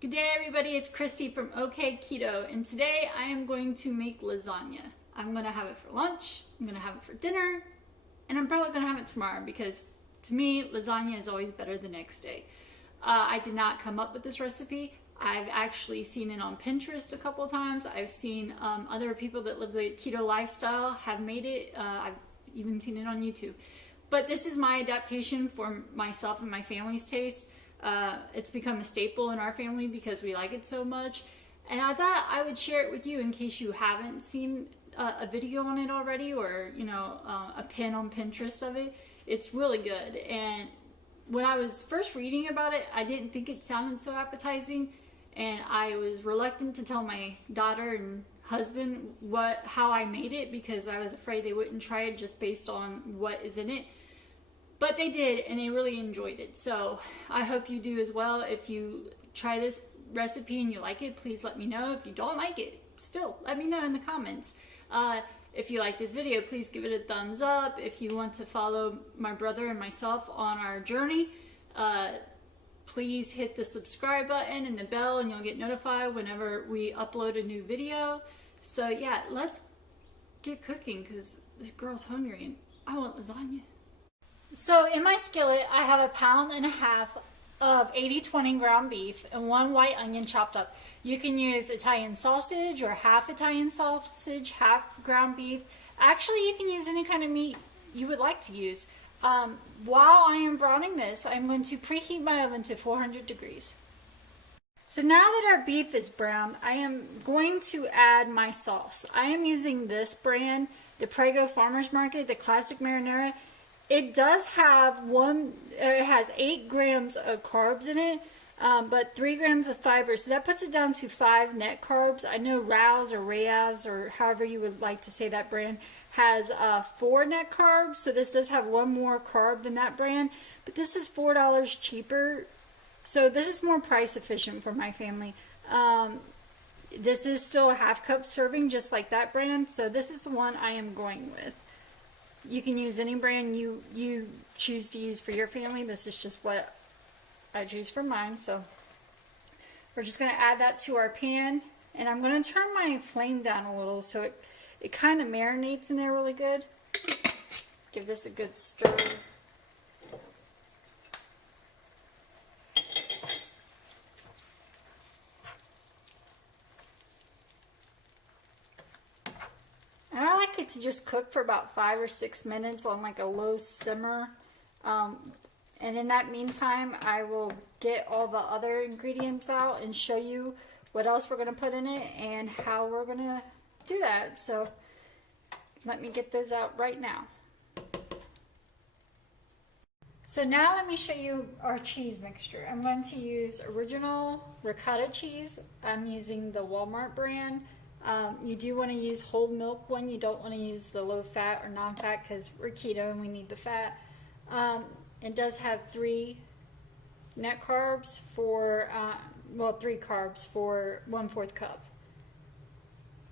Good day everybody, it's Christy from OKketOH, and today I am going to make lasagna. I'm going to have it for lunch, I'm going to have it for dinner, and I'm probably going to have it tomorrow because to me, lasagna is always better the next day. I did not come up with this recipe. I've actually seen it on Pinterest a couple of times. I've seen other people that live the keto lifestyle have made it. I've even seen it on YouTube. But this is my adaptation for myself and my family's taste. It's become a staple in our family because we like it so much, and I thought I would share it with you in case you haven't seen a video on it already, or a pin on Pinterest of it. It's really good, and when I was first reading about it, I didn't think it sounded so appetizing, and I was reluctant to tell my daughter and husband how I made it because I was afraid they wouldn't try it just based on what is in it. But they did, and they really enjoyed it. So I hope you do as well. If you try this recipe and you like it, please let me know. If you don't like it, still let me know in the comments. If you like this video, please give it a thumbs up. If you want to follow my brother and myself on our journey, please hit the subscribe button and the bell, and you'll get notified whenever we upload a new video. So yeah, let's get cooking because this girl's hungry and I want lasagna. So in my skillet, I have 1.5 pounds of 80/20 ground beef and 1 white onion chopped up. You can use Italian sausage or half Italian sausage, half ground beef. Actually, you can use any kind of meat you would like to use. While I am browning this, I'm going to preheat my oven to 400 degrees. So now that our beef is brown, I am going to add my sauce. I am using this brand, the Prego Farmers Market, the Classic Marinara. It does have it has 8 grams of carbs in it, but 3 grams of fiber. So that puts it down to 5 net carbs. I know Rouse or Reyes, or however you would like to say that brand, has 4 net carbs. So this does have 1 more carb than that brand, but this is $4 cheaper. So this is more price efficient for my family. This is still a 1/2 cup serving, just like that brand. So this is the one I am going with. You can use any brand you choose to use for your family. This is just what I choose for mine. So we're just going to add that to our pan, and I'm going to turn my flame down a little so it kind of marinates in there really good. Give this a good stir. And I like it to just cook for about 5 or 6 minutes on like a low simmer. And in that meantime, I will get all the other ingredients out and show you what else we're going to put in it and how we're going to do that. So let me get those out right now. So now let me show you our cheese mixture. I'm going to use original ricotta cheese. I'm using the Walmart brand. You do want to use whole milk one. You don't want to use the low fat or non-fat because we're keto and we need the fat. It does have 3 net carbs for, 3 carbs for 1/4 cup.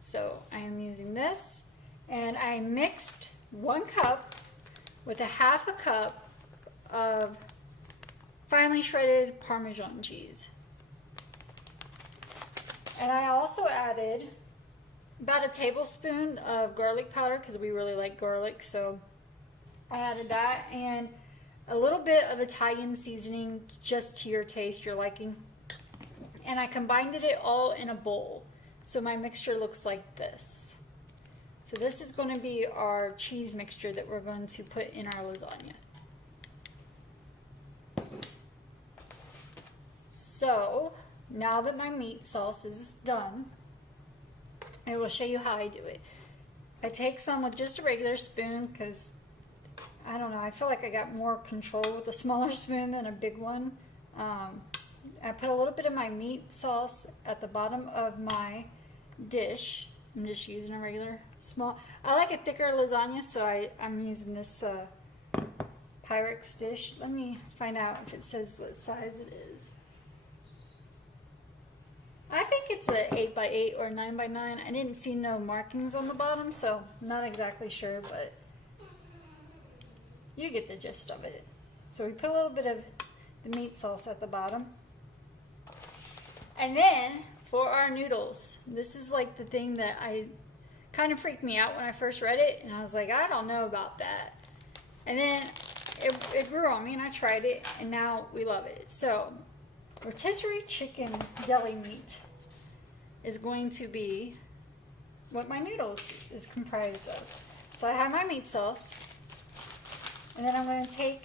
So I am using this, and I mixed 1 cup with 1/2 cup of finely shredded Parmesan cheese. And I also added about 1 tablespoon of garlic powder because we really like garlic, so I added that, and a little bit of Italian seasoning just to your taste, your liking. And I combined it all in a bowl. So my mixture looks like this. So this is going to be our cheese mixture that we're going to put in our lasagna. So now that my meat sauce is done, I will show you how I do it. I take some with just a regular spoon because, I don't know, I feel like I got more control with a smaller spoon than a big one. I put a little bit of my meat sauce at the bottom of my dish. I'm just using a regular small. I like a thicker lasagna, so I'm using this Pyrex dish. Let me find out if it says what size it is. I think it's a 8x8 or 9x9. I didn't see no markings on the bottom, so I'm not exactly sure, but you get the gist of it. So we put a little bit of the meat sauce at the bottom. And then for our noodles, this is like the thing that I kind of freaked me out when I first read it, and I was like, I don't know about that. And then it grew on me, and I tried it, and now we love it. So rotisserie chicken deli meat is going to be what my noodles is comprised of. So I have my meat sauce, and then I'm going to take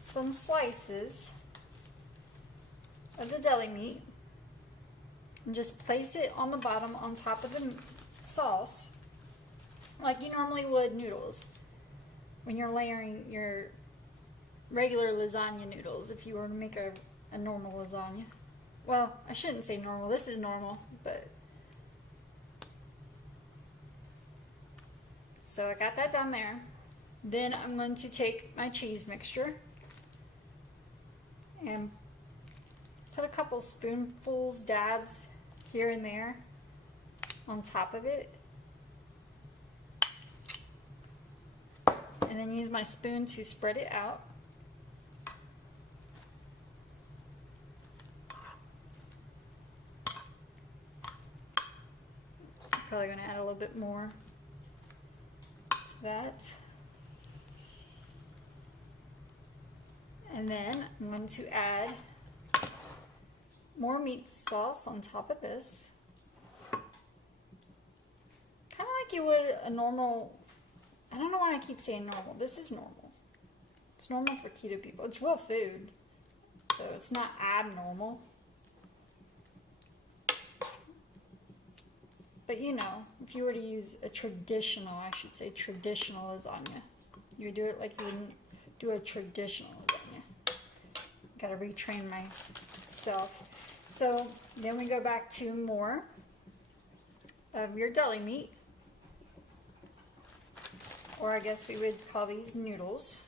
some slices of the deli meat and just place it on the bottom on top of the sauce like you normally would noodles when you're layering your regular lasagna noodles if you were to make a normal lasagna. Well, I shouldn't say normal, this is normal, but so I got that down there. Then I'm going to take my cheese mixture and put a couple spoonfuls, dabs here and there on top of it. And then use my spoon to spread it out. I'm probably going to add a little bit more to that. And then I'm going to add more meat sauce on top of this. Kind of like you would a normal, I don't know why I keep saying normal. This is normal. It's normal for keto people. It's real food, so it's not abnormal. But you know, if you were to use a traditional, I should say traditional lasagna, you would do it like you would do a traditional lasagna. Gotta retrain myself. So then we go back to more of your deli meat, or I guess we would call these noodles.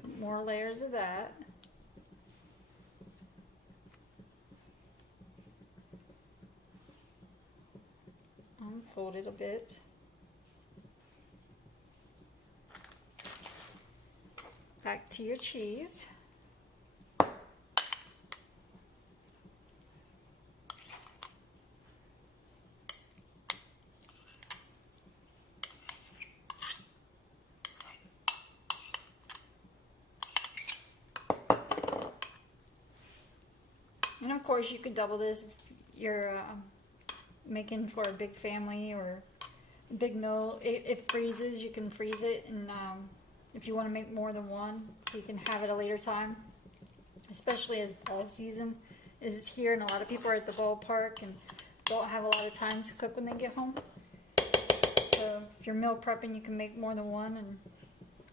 Put more layers of that. Unfold it a bit. Back to your cheese. And of course you could double this if you're making for a big family or a big meal. It freezes, you can freeze it, and if you want to make more than one, so you can have it a later time, especially as fall season is here and a lot of people are at the ballpark and don't have a lot of time to cook when they get home. So if you're meal prepping, you can make more than one and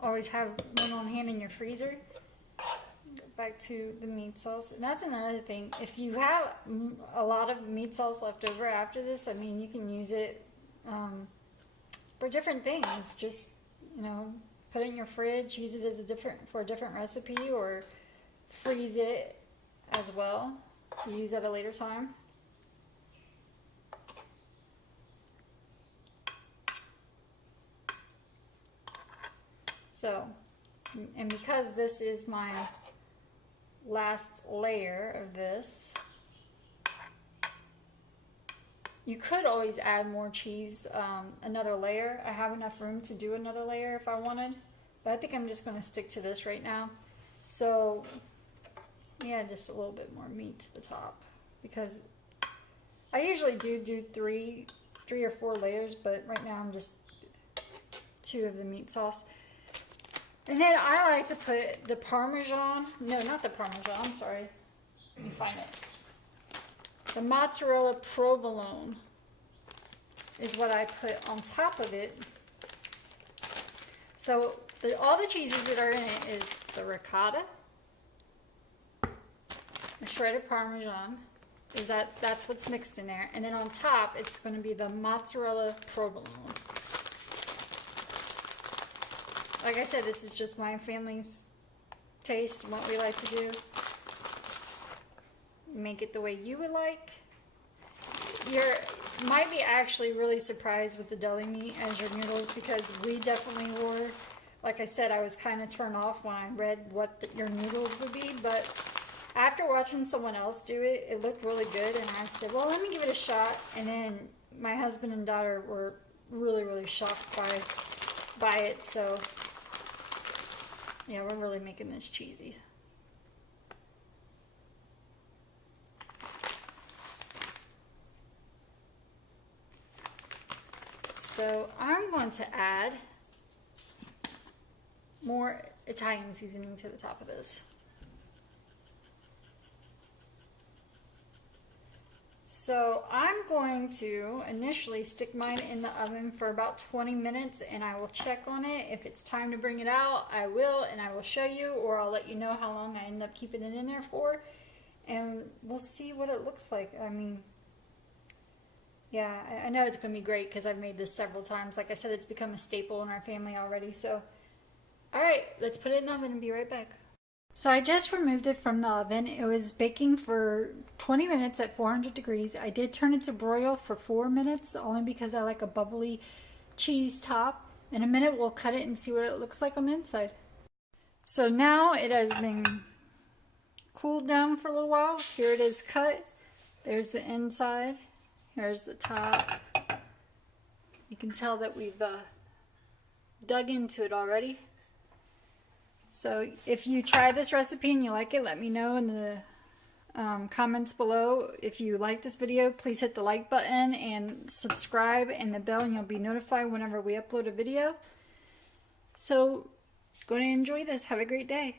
always have one on hand in your freezer. Back to the meat sauce. And that's another thing. If you have a lot of meat sauce left over after this, I mean, you can use it for different things. Just, you know, put it in your fridge, use it as for a different recipe, or freeze it as well to use at a later time. So, and because this is my last layer of this, you could always add more cheese, another layer. I have enough room to do another layer if I wanted, but I think I'm just going to stick to this right now. So yeah, just a little bit more meat to the top, because I usually do three or four layers, but right now I'm just 2 of the meat sauce. And then I like to put the Parmesan, no, not the Parmesan, I'm sorry. Let me find it. The mozzarella provolone is what I put on top of it. So all the cheeses that are in it is the ricotta, the shredded Parmesan, that's what's mixed in there. And then on top, it's going to be the mozzarella provolone. Like I said, this is just my family's taste and what we like to do. Make it the way you would like. You might be actually really surprised with the deli meat as your noodles, because we definitely were Like I said, I was kind of turned off when I read what your noodles would be, but after watching someone else do it, it looked really good, and I said, well, let me give it a shot. And then my husband and daughter were really, really shocked by it. So yeah, we're really making this cheesy. So I'm going to add more Italian seasoning to the top of this. So I'm going to initially stick mine in the oven for about 20 minutes, and I will check on it. If it's time to bring it out, I will, and I will show you, or I'll let you know how long I end up keeping it in there for, and we'll see what it looks like. I mean, yeah, I know it's going to be great because I've made this several times. Like I said, it's become a staple in our family already. So, all right, let's put it in the oven and be right back. So I just removed it from the oven. It was baking for 20 minutes at 400 degrees. I did turn it to broil for 4 minutes, only because I like a bubbly cheese top. In a minute, we'll cut it and see what it looks like on the inside. So now it has been cooled down for a little while. Here it is cut. There's the inside. Here's the top. You can tell that we've dug into it already. So if you try this recipe and you like it, let me know in the comments below. If you like this video, please hit the like button and subscribe and the bell, and you'll be notified whenever we upload a video. So go and enjoy this. Have a great day.